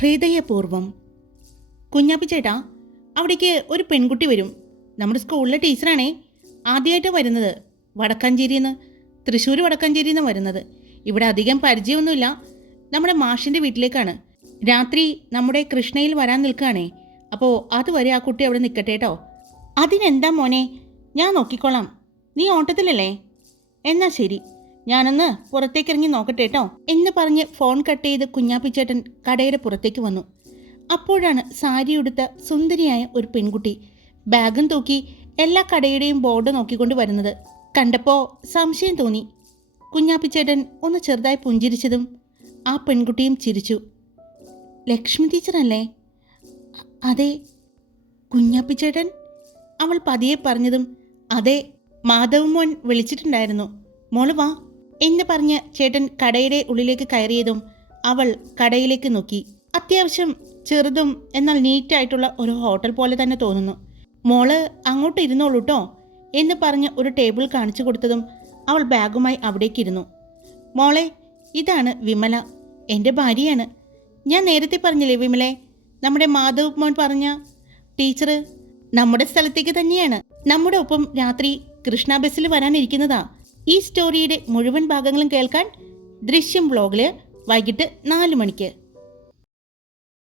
ഹൃദയപൂർവം. കുഞ്ഞാപ്പി ചേട്ടാ, അവിടേക്ക് ഒരു പെൺകുട്ടി വരും. നമ്മുടെ സ്കൂളിലെ ടീച്ചറാണേ. ആദ്യമായിട്ട് വരുന്നത്. വടക്കാഞ്ചേരിയിൽ നിന്ന്, തൃശ്ശൂർ വടക്കാഞ്ചേരിയിൽ നിന്ന് വരുന്നത്. ഇവിടെ അധികം പരിചയമൊന്നുമില്ല. നമ്മുടെ മാഷിൻ്റെ വീട്ടിലേക്കാണ്. രാത്രി നമ്മുടെ കൃഷ്ണയിൽ വരാൻ നിൽക്കുകയാണേ. അപ്പോൾ അതുവരെ ആ കുട്ടി അവിടെ നിൽക്കട്ടെ കേട്ടോ. അതിനെന്താ മോനെ, ഞാൻ നോക്കിക്കോളാം. നീ ഓട്ടത്തിലല്ലേ? എന്നാ ശരി, ഞാനൊന്ന് പുറത്തേക്കിറങ്ങി നോക്കട്ടെ കേട്ടോ എന്ന് പറഞ്ഞ് ഫോൺ കട്ട് ചെയ്ത് കുഞ്ഞാപ്പിച്ചേട്ടൻ കടയുടെ പുറത്തേക്ക് വന്നു. അപ്പോഴാണ് സാരി ഉടുത്ത സുന്ദരിയായ ഒരു പെൺകുട്ടി ബാഗും തൂക്കി എല്ലാ കടയുടെയും ബോർഡ് നോക്കിക്കൊണ്ട് വരുന്നത് കണ്ടപ്പോൾ സംശയം തോന്നി. കുഞ്ഞാപ്പിച്ചേട്ടൻ ഒന്ന് ചെറുതായി പുഞ്ചിരിച്ചതും ആ പെൺകുട്ടിയും ചിരിച്ചു. ലക്ഷ്മി ടീച്ചറല്ലേ? അതെ. കുഞ്ഞാപ്പിച്ചേട്ടൻ? അവൾ പതിയെ പറഞ്ഞതും അതെ, മാധവ് മോൻ വിളിച്ചിട്ടുണ്ടായിരുന്നു, മോള് വാ എന്ന് പറഞ്ഞ് ചേട്ടൻ കടയുടെ ഉള്ളിലേക്ക് കയറിയതും അവൾ കടയിലേക്ക് നോക്കി. അത്യാവശ്യം ചെറുതും എന്നാൽ നീറ്റായിട്ടുള്ള ഒരു ഹോട്ടൽ പോലെ തന്നെ തോന്നുന്നു. മോള് അങ്ങോട്ട് ഇരുന്നോളൂ കേട്ടോ എന്ന് പറഞ്ഞ് ഒരു ടേബിൾ കാണിച്ചു കൊടുത്തതും അവൾ ബാഗുമായി അവിടേക്കിരുന്നു. മോളെ, ഇതാണ് വിമല, എൻ്റെ ഭാര്യയാണ്. ഞാൻ നേരത്തെ പറഞ്ഞില്ലേ വിമലെ, നമ്മുടെ മാധവ് മോൻ പറഞ്ഞ ടീച്ചർ നമ്മുടെ സ്ഥലത്തേക്ക് തന്നെയാണ്. നമ്മുടെ ഒപ്പം രാത്രി കൃഷ്ണ ബസ്സിൽ വരാനിരിക്കുന്നതാ. ഈ സ്റ്റോറിയുടെ മുഴുവൻ ഭാഗങ്ങളും കേൾക്കാൻ ദൃശ്യം വ്ലോഗിൽ വൈകിട്ട് 4 മണിക്ക്.